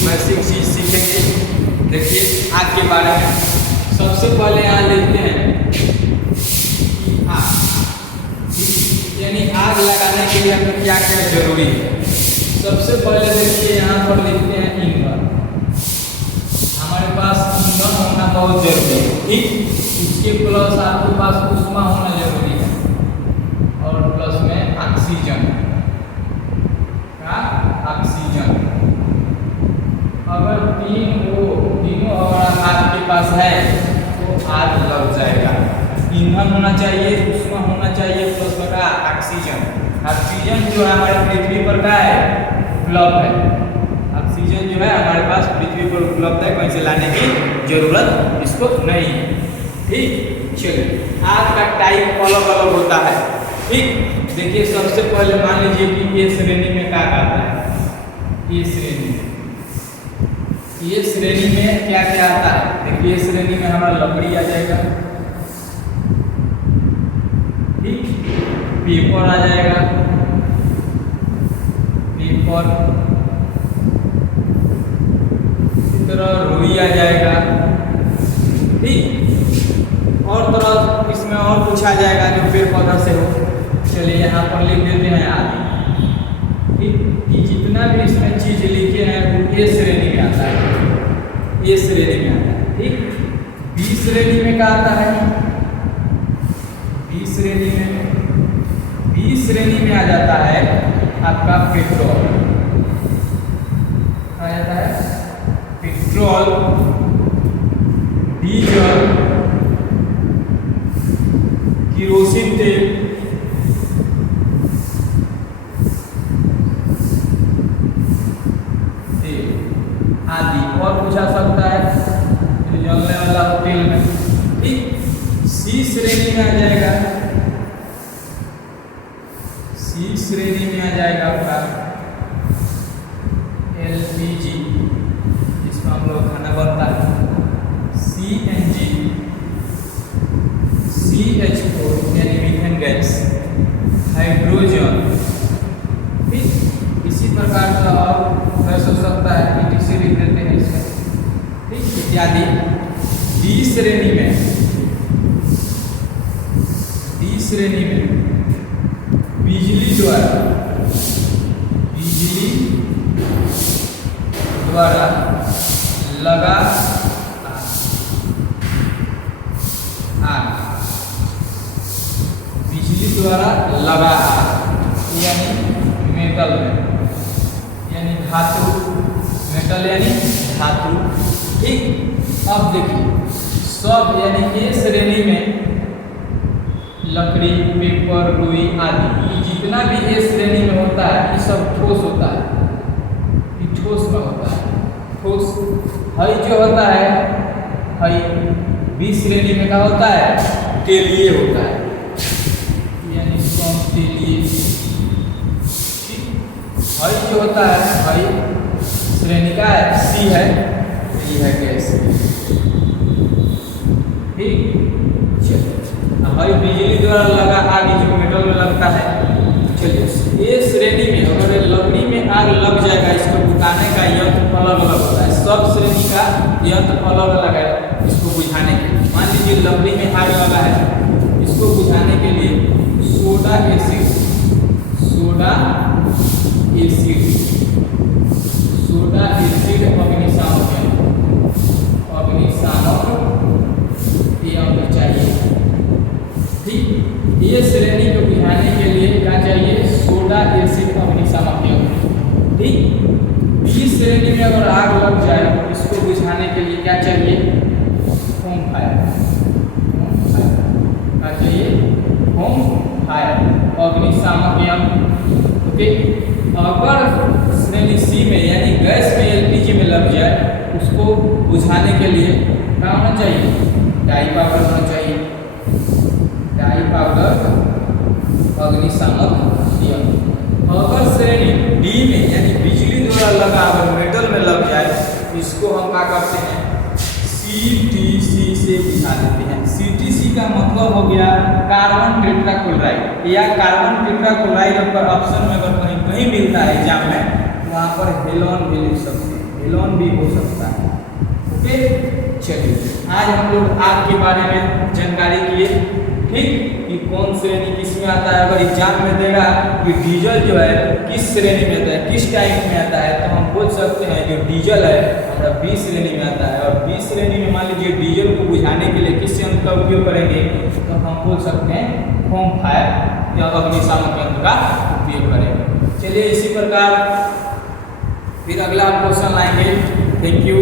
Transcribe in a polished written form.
Basic चीज़ सीखेंगे। देखिए आग के बारे में सबसे पहले यहाँ लिखते हैं कि आग, यानी आग लगाने के लिए हमें क्या क्या जरूरी है। सबसे पहले देखिए यहाँ पर लिखते हैं ईंधन। हमारे पास ईंधन होना बहुत जरूरी है, ठीक। उसके प्लस आपके पास ऊष्मा होना जरूरी है और प्लस में ऑक्सीजन का ऑक्सीजन। अगर तीनों अगर आपके पास है तो आग लग जाएगा। ईंधन होना चाहिए, ऊष्मा होना चाहिए, प्लस का ऑक्सीजन। ऑक्सीजन जो है हमारे पृथ्वी पर का है, उपलब्ध है। ऑक्सीजन जो है हमारे पास पृथ्वी पर उपलब्ध है, कहीं से लाने की जरूरत इसको नहीं है, ठीक। चलिए आग का टाइप अलग अलग होता है, ठीक। देखिए सबसे पहले मान लीजिए कि ये श्रेणी में क्या आता है। ये श्रेणी में क्या क्या आता है। देखिए श्रेणी में हमारा लकड़ी आ जाएगा, ठीक। पेपर आ जाएगा, पेपर। इसी तरह रुई आ जाएगा, ठीक। और तरह इसमें और कुछ आ जाएगा जो पेड़ पौधा से हो। चलिए यहाँ पर लिख देते हैं आदि, ठीक। ये जितना भी इसमें चीज लिखे हैं वो ये श्रेणी में आता है, ये श्रेणी में आता है, ठीक। बी श्रेणी में क्या आता है। बी श्रेणी में आ जाता है आपका पेट्रोल। आ जाता है पेट्रोल, डीजल, केरोसिन तेल, आदि। और पूछा सकता है जलने वाला तेल में, ठीक। सी श्रेणी में आ जाएगा, सी श्रेणी में आ जाएगा आपका एलपीजी, जिसमें हम लोग खाना बनता है। सीएनजी, CH4 यानी मीथेन गैस, हाइड्रोजन, ठीक। इसी प्रकार का और गैस हो सकता है, ETC लिख देते हैं इसमें, ठीक, इत्यादि। डी श्रेणी में बिजली द्वारा लगा आग, बिजली द्वारा लगा आग, यानी मेटल में, यानी धातु, मेटल यानी धातु, ठीक। अब देखिए सब यानी ये श्रेणी में लकड़ी, पेपर, रुई आदि, जितना भी ये श्रेणी में होता है ये सब ठोस होता है, ये ठोस में होता है। ठोस हई जो होता है, हई बी श्रेणी में क्या होता है, तेलीय होता है, यानी कम तेलीय, ठीक। हई जो होता है, हई श्रेणी का है, सी है, ये है गैस, ठीक। हमारी बिजली द्वारा लगा आग जो मेटल में लगता है। चलिए ये श्रेणी में अगर लकड़ी में आग लग जाएगा, इसको बुझाने का यंत्र अलग अलग होता है। सब श्रेणी का यंत्र अलग अलग है इसको बुझाने के लिए। मान लीजिए लकड़ी में आग लगा है, इसको बुझाने के लिए सोडा एसिड यंत्र चाहिए, ठीक। ये श्रेणी को बुझाने के लिए क्या चाहिए, सोडा एसिड अग्निशामक यंत्र, ठीक। बी श्रेणी में अगर आग लग जाए इसको बुझाने के लिए क्या चाहिए, होम फायर, क्या चाहिए, होम फायर अग्निशामक यंत्र, ओके। अगर श्रेणी सी में यानी गैस में एलपीजी में लग जाए उसको बुझाने के लिए क्या होना चाहिए, डाई पाउडर होना चाहिए, डाई पाउडर अग्निशामक यंत्र। अगर श्रेणी डी में यानी बिजली द्वारा लगा अगर मेटल में लग जाए इसको हम क्या करते हैं, CTC से बुझा देते हैं। CTC का मतलब हो गया कार्बन टेट्राक्लोराइड, या कार्बन टेट्राक्लोराइड अगर ऑप्शन में अगर कहीं मिलता है एग्जाम में तो वहाँ पर हेलोन भी लिख सकते हैं, हेलोन भी हो सकता है। ओके, चलिए आज हम लोग आग के बारे में जानकारी किए, ठीक, कि कौन श्रेणी किस में आता है। अगर एग्जाम में देगा कि डीजल जो है किस श्रेणी में आता है, किस टाइप में आता है, तो हम बोल सकते हैं जो डीजल है हमारा बी श्रेणी में आता है। और बी श्रेणी में मान लीजिए डीजल को बुझाने के लिए किस यंत्र का उपयोग करेंगे, तो हम बोल सकते हैं होम फायर या अग्निशामक यंत्र का उपयोग करेंगे। चलिए इसी प्रकार फिर अगला क्वेश्चन लाएंगे। Thank you.